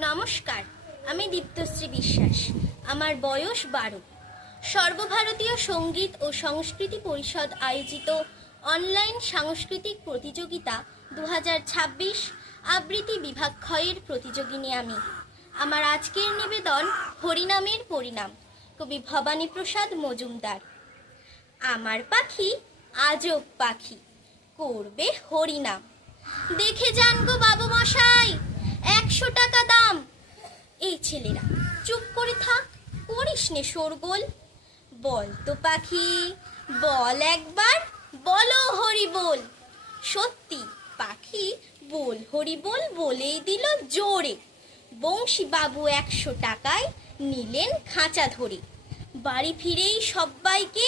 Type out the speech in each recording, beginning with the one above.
নমস্কার, আমি দীপ্তশ্রী বিশ্বাস। আমার বয়স 12। সর্বভারতীয় সঙ্গীত ও সংস্কৃতি পরিষদ আয়োজিত অনলাইন সাংস্কৃতিক প্রতিযোগিতা 2026 আবৃত্তি বিভাগ ক্ষয়ের প্রতিযোগিনী আমি। আমার আজকের নিবেদন হরিনামের পরিণাম, কবি ভবানীপ্রসাদ মজুমদার। আমার পাখি আজব পাখি, করবে হরিনাম। দেখে যান গো বাবু মশাই, 100 টাকা দাম। এই ছেলেরা চুপ করে থাক, করিস নে শোরগোল। বল তো পাখি, বল একবার, বলো হরি বল। সত্যি পাখি বল হরি বল বলেই দিল জোরে। বংশী বাবু 100 টাকায় নিলেন খাঁচা ধরে। বাড়ি ফিরেই সবাইকে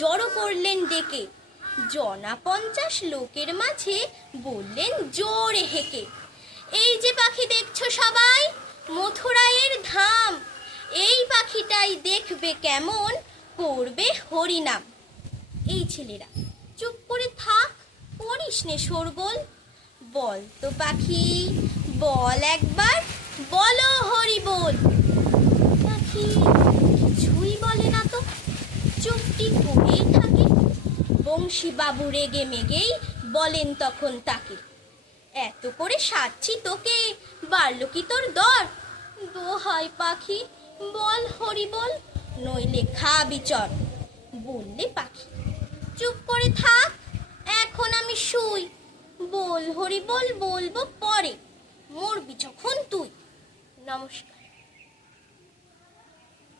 জড়ো করলেন ডেকে। জনা 50 লোকের মাঝে বললেন জোরে হেঁকে, এই যে পাখি দেখছো সবাই, মথুরায়ের ধাম। এই পাখিটাই দেখবে কেমন করবে হরিনাম। এই ছেলেরা চুপ করে থাক, করিস নে শোরগোল। বল তো পাখি, বল একবার, বলো হরি বল। পাখি কিছুই বলে না তো, চুপটি করেই থাকে। বংশী বাবু রেগে মেগেই বলেন তখন তাকে, এত করে সাজছি তোকে, বাড়লো কি তোর দর? দোহাই পাখি, বল হরি বল, নইলে খাবি চর। বললে পাখি, চুপ করে থাক, এখন আমি শুই। বল হরি বল বলবো পরে, মরবি যখন তুই। নমস্কার।